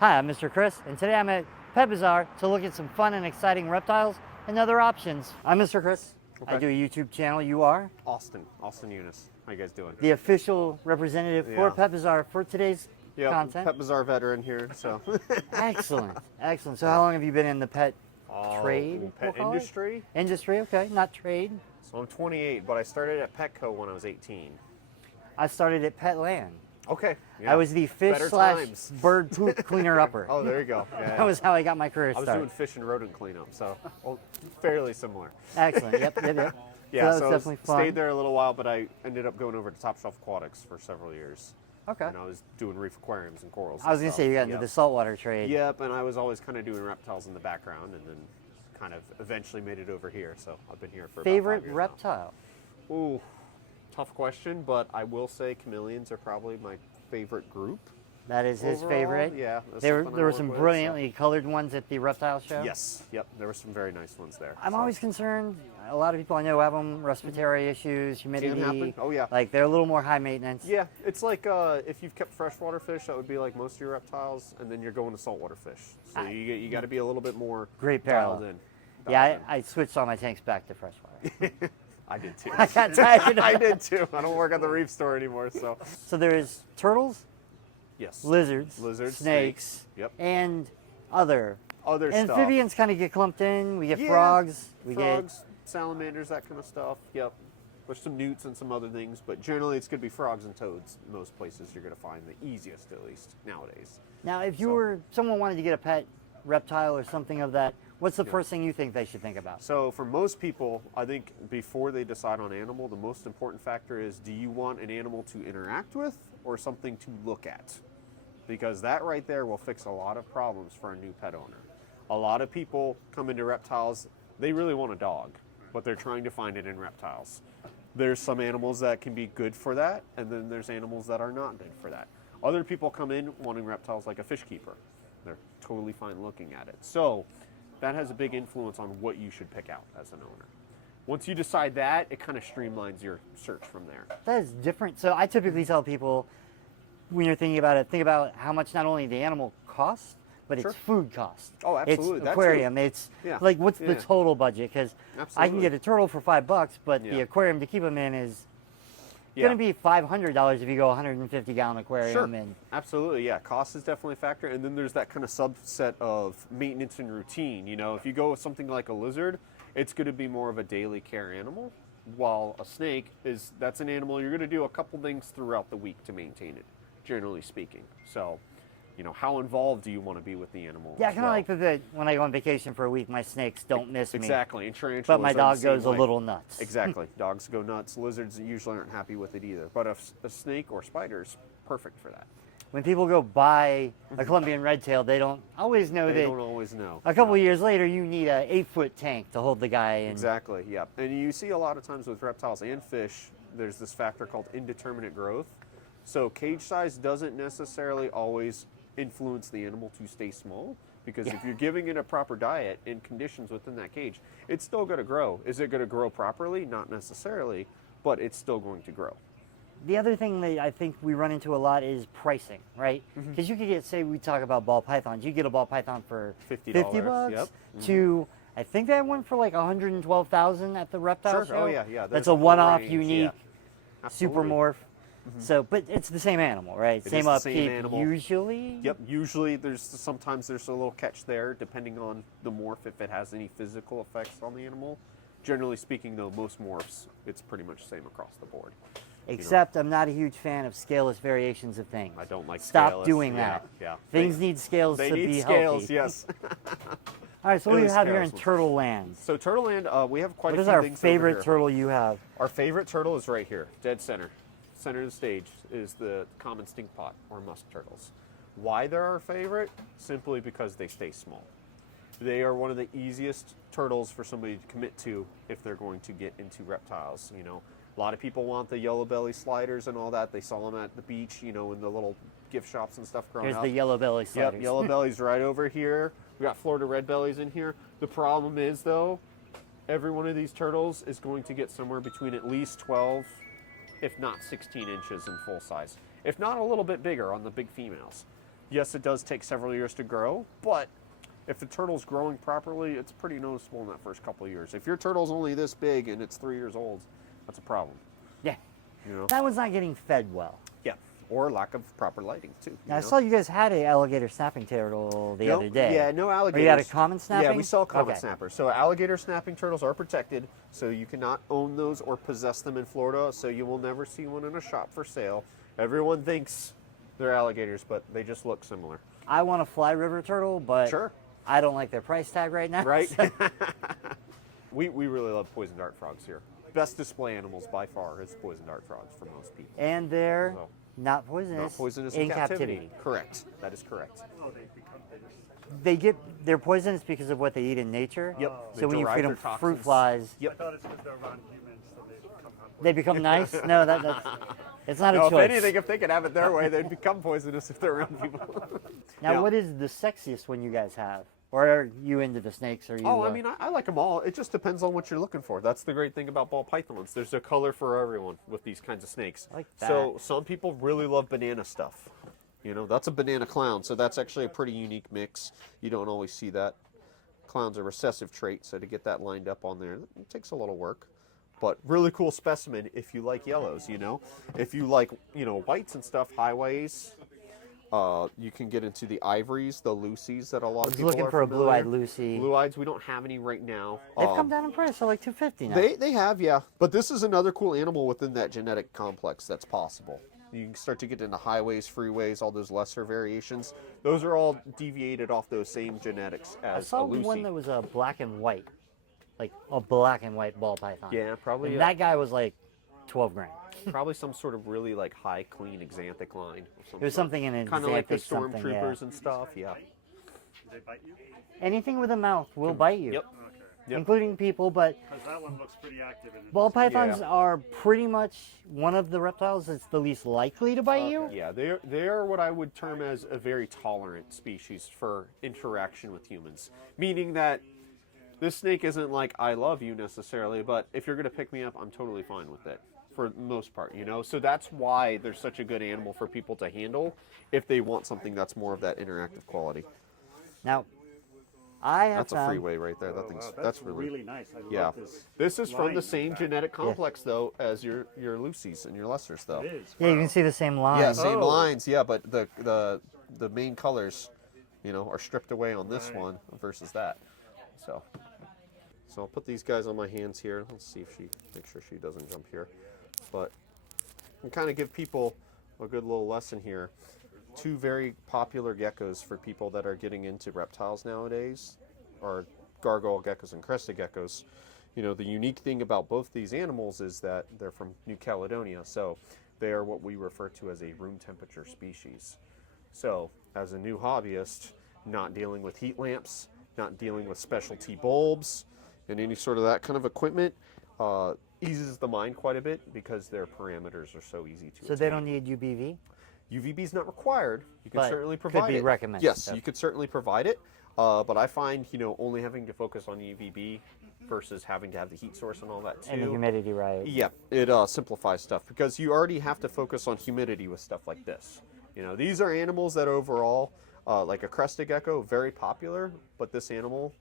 Hi, I'm Mr. Chris, and today I'm at Pet Bazaar to look at some fun and exciting reptiles and other options. I'm Mr. Chris. Okay. I do a YouTube channel. You are? Austin Eunice. How you guys doing? The official representative for Yeah. Pet Bazaar for today's Yep, content. Pet Bazaar veteran here, so. Excellent, excellent. So how long have you been in the pet trade? Pet we'll call it? industry? Industry, okay, not trade. So I'm 28, but I started at Petco when I was 18. I started at Petland. Okay. Yeah. I was the fish Better slash times. bird poop cleaner upper. Oh, there you go. Yeah, That was how I got my career I was started. doing fish and rodent cleanup, so fairly similar. Excellent, yep. Yeah, so that was definitely fun. Stayed there a little while, but I ended up going over to Top Shelf Aquatics for several years. Okay. And I was doing reef aquariums and corals. I was going to say you got into the saltwater trade. Yep, and I was always kind of doing reptiles in the background, and then kind of eventually made it over here. So I've been here for Favorite about 5 years reptile? now. Ooh, tough question, but I will say chameleons are probably my favorite group. That is his overall. favorite. Yeah, that's There something I were work some with, brilliantly colored ones at the reptile show. Yes, yep, there were some very nice ones there. I'm so. always concerned. A lot of people I know have them, respiratory issues, humidity. happen. Oh, yeah. Like they're a little more high maintenance. Yeah, it's like if you've kept freshwater fish, that would be like most of your reptiles, and then you're going to saltwater fish. So you got to be a little bit more Great dialed parallel. in. Yeah, I switched all my tanks back to freshwater. I did too. I got tired. I did too. I don't work at the reef store anymore, so. So there's turtles, Yes. lizards, Lizards, snakes, Yep. and other. Other stuff. Amphibians kind of get clumped in. We get Yeah, frogs. We Frogs, salamanders, that kind of stuff. Yep. There's some newts and some other things, but generally it's going to be frogs and toads. In most places you're going to find the easiest, at least nowadays. get. Now, if you were someone wanted to get a pet reptile or something of that, what's the first thing you think they should think about? So for most people, I think before they decide on animal, the most important factor is, do you want an animal to interact with or something to look at? Because that right there will fix a lot of problems for a new pet owner. A lot of people come into reptiles, they really want a dog, but they're trying to find it in reptiles. There's some animals that can be good for that, and then there's animals that are not good for that. Other people come in wanting reptiles like a fish keeper. They're totally fine looking at it. So that has a big influence on what you should pick out as an owner. Once you decide that, it kind of streamlines your search from there. That is different. So I typically tell people, when you're thinking about it, think about how much not only the animal costs, but Sure. its food cost. Oh, absolutely. It's That too. aquarium. It's Yeah. like, what's the Yeah. total budget? Because I can Absolutely. get a turtle for $5, but the Yeah. aquarium to keep them in is Yeah. going to be $500 if you go 150-gallon aquarium. Sure. And Absolutely, yeah. Cost is definitely a factor, and then there's that kind of subset of maintenance and routine. You know, if you go with something like a lizard, it's going to be more of a daily care animal, while a snake that's an animal you're going to do a couple things throughout the week to maintain it, generally speaking. So, you know, how involved do you want to be with the animal? yeah, I as kind of well? like that when I go on vacation for a week, my snakes don't miss me. Exactly, and tarantulas But my are the dog same goes a way. little nuts. Exactly, dogs go nuts. Lizards usually aren't happy with it either. But a snake or spider is perfect for that. When people go buy a Colombian red tail, they don't always know They that don't always know. a couple years later you need a 8-foot tank to hold the guy in. Exactly, yeah. And you see a lot of times with reptiles and fish, there's this factor called indeterminate growth. So cage size doesn't necessarily always influence the animal to stay small, because if you're giving it a proper diet and conditions within that cage, it's still going to grow. Is it going to grow properly? Not necessarily, but it's still going to grow. The other thing that I think we run into a lot is pricing, right? Because you could get, say we talk about ball pythons, you get a ball python for $50, 50 bucks yep. to, I think they have one for like 112,000 at the reptile show. Oh, yeah. That's There's a whole one-off, range, unique, yeah. super Absolutely. morph. So, but it's the same animal, right? It Same is the upkeep same animal. usually. Yep, usually sometimes there's a little catch there depending on the morph, if it has any physical effects on the animal. Generally speaking though, most morphs, it's pretty much the same across the board. Except I'm not a huge fan of scaleless variations of things. I don't like Stop scaleless. doing Yeah, that. yeah. Things need scales They to need be scales, healthy. yes. All right, so what do you At have least here in scales. Turtle Land? So Turtle Land, we have quite What a is few our things over favorite here. turtle you have? Our favorite turtle is right here, dead center. Center of the stage is the common stink pot or musk turtles. Why they're our favorite? Simply because they stay small. They are one of the easiest turtles for somebody to commit to if they're going to get into reptiles. You know, a lot of people want the yellow belly sliders and all that. They saw them at the beach, you know, in the little gift shops and stuff growing Here's up. the yellow belly sliders. Yep, yellow bellies right over here. We got Florida red bellies in here. The problem is though, every one of these turtles is going to get somewhere between at least 12, if not 16 inches in full size. If not a little bit bigger on the big females. Yes, it does take several years to grow, but if the turtle's growing properly, it's pretty noticeable in that first couple of years. If your turtle's only this big and it's 3 years old, that's a problem. Yeah. You know? That one's not getting fed well. Yeah. Or lack of proper lighting too. Now, I saw you guys had an alligator snapping turtle the other day. Yeah, no alligators. Or you had a common snapping? Yeah, we saw common Okay. snappers. So alligator snapping turtles are protected, so you cannot own those or possess them in Florida, so you will never see one in a shop for sale. Everyone thinks they're alligators, but they just look similar. I want a fly river turtle, but Sure. I don't like their price tag right now. Right? we really love poison dart frogs here. Best display animals by far is poison dart frogs for most people. And they're So, not poisonous, not poisonous in captivity. Correct. That is correct. They're poisonous because of what they eat in nature. Yep. So They when you derive feed their them fruit toxins. flies, Yep. I thought it's because they're around humans, so they become harmful. they become nice. No, that's it's not a No, choice. if anything, if they could have it their way, they'd become poisonous if they're around people. Now, Yeah. what is the sexiest one you guys have? Or are you into the snakes? Or you? Oh, I mean, I like them all. It just depends on what you're looking for. That's the great thing about ball pythons. There's a color for everyone with these kinds of snakes. I like So that. some people really love banana stuff. You know, that's a banana clown. So that's actually a pretty unique mix. You don't always see that. Clown's a recessive trait, so to get that lined up on there, it takes a little work. But really cool specimen if you like yellows, you know. If you like, you know, whites and stuff, highways, you can get into the ivories, the Lucies that a lot I of was people looking are for a familiar. blue-eyed Lucy. Blue-eyeds, we don't have any right now. They've come down in price, so like $250 now. They have, yeah. But this is another cool animal within that genetic complex that's possible. You can start to get into highways, freeways, all those lesser variations. Those are all deviated off those same genetics I as saw a Lucy. one that was a black and white, like a black and white ball python. Yeah, probably. And that guy was like 12 grand. Probably some sort of really like high, clean exanthic line. It was something in an kind of like the Xanthic something, yeah. stormtroopers and stuff. Yeah. Do they bite you? Anything with a mouth will bite you, Yep. Okay. Yep. including people. But Because that one looks pretty active. In ball pythons Yeah. are pretty much one of the reptiles that's the least likely to bite you. Yeah, they are what I would term as a very tolerant species for interaction with humans. Meaning that this snake isn't like I love you necessarily, but if you're gonna pick me up, I'm totally fine with it for the most part, you know. So that's why they're such a good animal for people to handle if they want something that's more of that interactive quality. Now, I have That's a found freeway right there. That Oh, thing's wow, that's really nice. I yeah. love this. This is from line the in same back. genetic complex though as your Lucies and your Lessers though. It is. yeah, you wow. can see the same line. Yeah, same Oh. lines. Yeah, but the main colors, you know, are stripped away on this Right. one versus that. So I'll put these guys on my hands here. Let's see if make sure she doesn't jump here. But and kind of give people a good little lesson here. Two very popular geckos for people that are getting into reptiles nowadays are gargoyle geckos and crested geckos. You know, the unique thing about both these animals is that they're from New Caledonia, so they are what we refer to as a room temperature species. So, as a new hobbyist, not dealing with heat lamps, not dealing with specialty bulbs, and any sort of that kind of equipment, eases the mind quite a bit because their parameters are so easy to So they attain. don't need UBV. UVB is not required. You can But certainly could provide be it. recommended, Yes, so. you could certainly provide it. But I find, you know, only having to focus on UVB versus having to have the heat source and all that too. And the humidity, right? Yeah, it simplifies stuff because you already have to focus on humidity with stuff like this. You know, these are animals that overall, like a crested gecko, very popular, but this animal,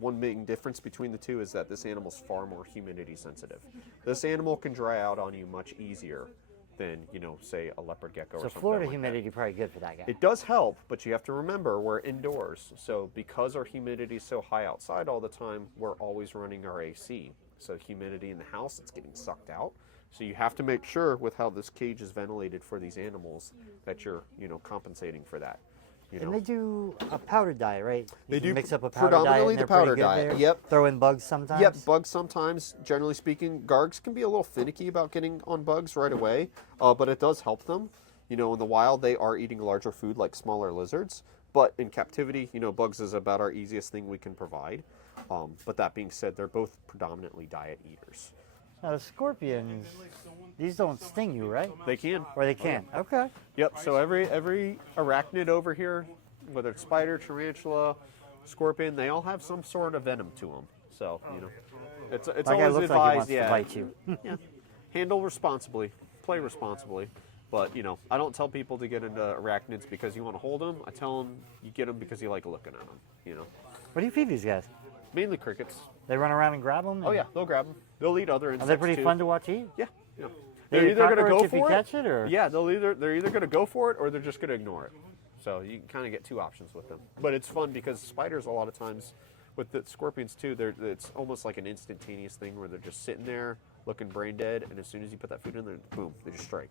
one main difference between the two is that this animal's far more humidity sensitive. This animal can dry out on you much easier than, you know, say a leopard gecko or So something Florida like that. humidity probably good for that guy. It does help, but you have to remember we're indoors. So because our humidity is so high outside all the time, we're always running our AC. So humidity in the house, it's getting sucked out. So you have to make sure with how this cage is ventilated for these animals that you're, you know, compensating for that. You And know? they do a powder diet, right? They You can do mix up a powder diet. predominantly And the they're pretty powder good diet, there. yep. Throw in bugs sometimes. Yep, bugs sometimes, generally speaking. Gargs can be a little finicky about getting on bugs right away, but it does help them. You know, in the wild, they are eating larger food like smaller lizards, but in captivity, you know, bugs is about our easiest thing we can provide. But that being said, they're both predominantly diet eaters. Now the scorpions, these don't sting you, right? They can. Or they can. Okay. Yep, so every arachnid over here, whether it's spider, tarantula, scorpion, they all have some sort of venom to them. So, you know, it's That guy always looks like he advised, wants yeah. to bite you. Yeah. Handle responsibly, play responsibly. But, you know, I don't tell people to get into arachnids because you want to hold them. I tell them you get them because you like looking at them, you know. What do you feed these guys? Mainly crickets. They run around and grab them? Oh, yeah, they'll grab them. They'll eat other Are insects, they pretty too. fun to watch eat? Yeah, yeah. They They're eat either going to go cockroach if you for it. catch it, or? Yeah, they're either going to go for it or they're just going to ignore it. So you kind of get two options with them. But it's fun because spiders, a lot of times, with the scorpions too, it's almost like an instantaneous thing where they're just sitting there looking brain dead, and as soon as you put that food in there, boom, they just strike.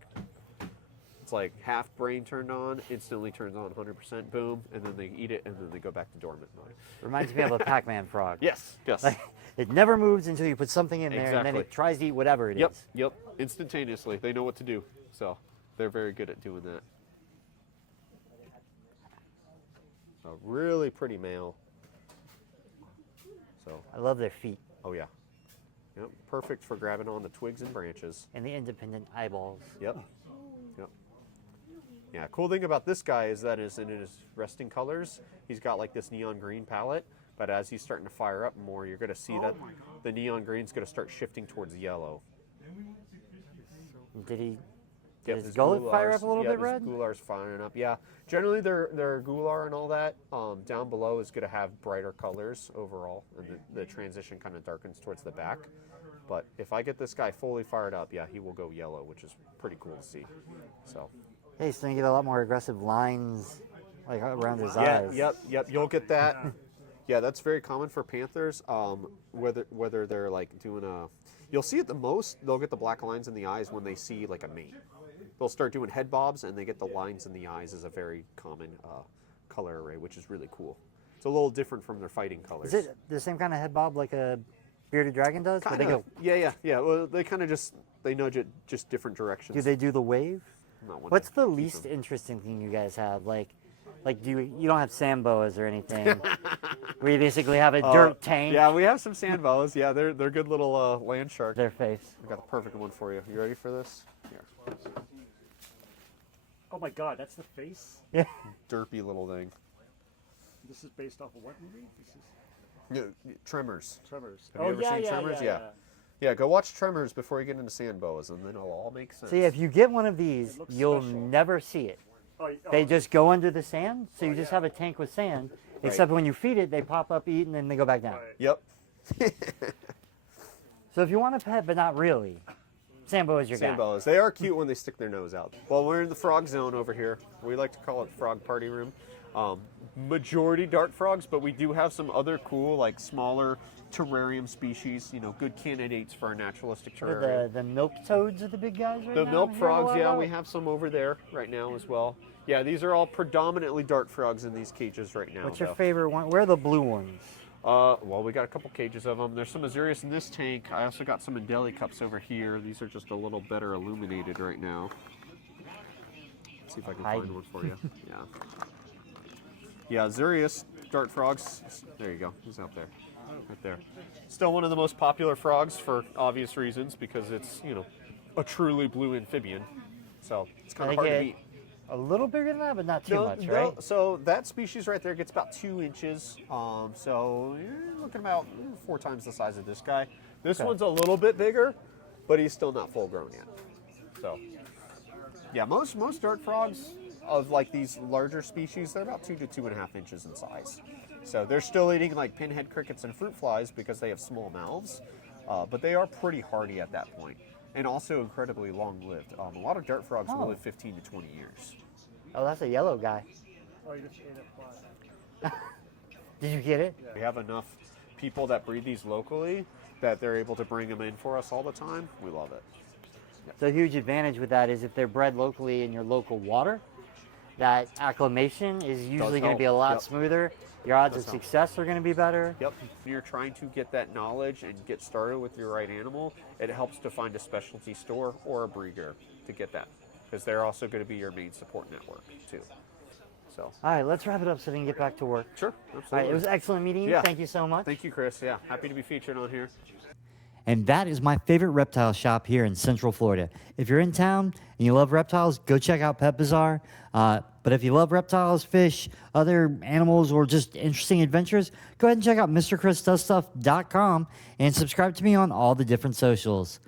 It's like half brain turned on, instantly turns on 100%, boom, and then they eat it, and then they go back to dormant mode. Reminds me of a Pac-Man frog. Yes, yes. Like, it never moves until you put something in there, and then Exactly. it tries to eat whatever it Yep, is. yep. Instantaneously, they know what to do. So they're very good at doing that. A really pretty male. So, I love their feet oh yeah. Yep, perfect for grabbing on the twigs and branches. and the independent eyeballs. Yep. Yep. Yeah, cool thing about this guy is that in his resting colors, he's got like this neon green palette, but as he's starting to fire up more, you're going to see that the neon green's going to start shifting towards yellow. Did he? Yep, Did his gullet fire gulars- up a little yeah, bit red? His gular's firing up. Yeah, generally their gular and all that down below is going to have brighter colors overall, and the transition kind of darkens towards the back. But if I get this guy fully fired up, yeah, he will go yellow, which is pretty cool to see. So. Hey, so you get a lot more aggressive lines, like around his Yeah, eyes. yep. You'll get that. Yeah, that's very common for panthers. Whether they're like doing you'll see it the most. They'll get the black lines in the eyes when they see like a mate. They'll start doing head bobs, and they get the lines in the eyes as a very common color array, which is really cool. It's a little different from their fighting colors. Is it the same kind of head bob like a bearded dragon does? Where they Kinda. go, Yeah. Well, they kind of they nudge it just different directions. do they do the wave? Not one What's to the keep least them. interesting thing you guys have? Like do you don't have sand boas or anything? Where you basically have a dirt tank. Yeah, we have some sand boas. Yeah, they're good little land sharks. Their face. I got the perfect one for you. You ready for this? Here. Oh my God, that's the face. Yeah. Derpy little thing. This is based off of what movie? This is Tremors. Tremors. Have you ever seen Tremors? Yeah, go watch Tremors before you get into sand boas, and then it'll all make sense. So yeah, if you get one of these, It looks you'll special. never see it. Oh, They just go under the sand, so you just have a tank with sand. Right. Except when you feed it, they pop up, eat, and then they go back down. right. Yep. So if you want a pet, but not really, sand boa is your Sand guy. boas. They are cute when they stick their nose out. Well, we're in the frog zone over here. We like to call it frog party room. Majority dart frogs, but we do have some other cool, like smaller terrarium species. You know, good candidates for our naturalistic terrarium. The milk toads are the big guys right The now? milk I'm hearing a frogs, lot yeah, about? we have some over there right now as well. Yeah, these are all predominantly dart frogs in these cages right now. What's your though. favorite one? Where are the blue ones? Well, we got a couple cages of them. There's some Azurius in this tank. I also got some Indeli cups over here. These are just a little better illuminated right now. Let's see if I can Hiding. find one for you. Yeah. Yeah, Azurius dart frogs. There you go. He's out there. Right there. Still one of the most popular frogs for obvious reasons because it's, you know, a truly blue amphibian. So it's kind They of hard to get beat. a little bigger than that, but not too much, right? So that species right there gets about 2 inches. So you're looking about 4 times the size of this guy. This Okay. one's a little bit bigger, but he's still not full grown yet. So yeah, most dart frogs of like these larger species, they're about 2 to 2.5 inches in size. So they're still eating like pinhead crickets and fruit flies because they have small mouths, but they are pretty hardy at that point. And also incredibly long-lived. A lot of dart frogs will Oh. live 15 to 20 years. Oh, that's a yellow guy. Oh, you just ate a fly. Did you get it? We have enough people that breed these locally that they're able to bring them in for us all the time. We love it. So a huge advantage with that is if they're bred locally in your local water, that acclimation is usually going to be a help. lot Yep. smoother. Your odds Does of help. success are going to be better. Yep. If you're trying to get that knowledge and get started with your right animal, it helps to find a specialty store or a breeder to get that because they're also going to be your main support network too. So, All right, let's wrap it up so we can get back to work. sure. All Absolutely. right, it was excellent meeting you. Yeah. Thank you so much. Thank you, Chris. Yeah. Happy to be featured on here. And that is my favorite reptile shop here in Central Florida. If you're in town and you love reptiles, go check out Pet Bazaar. But if you love reptiles, fish, other animals, or just interesting adventures, go ahead and check out MrChrisDoesStuff.com and subscribe to me on all the different socials.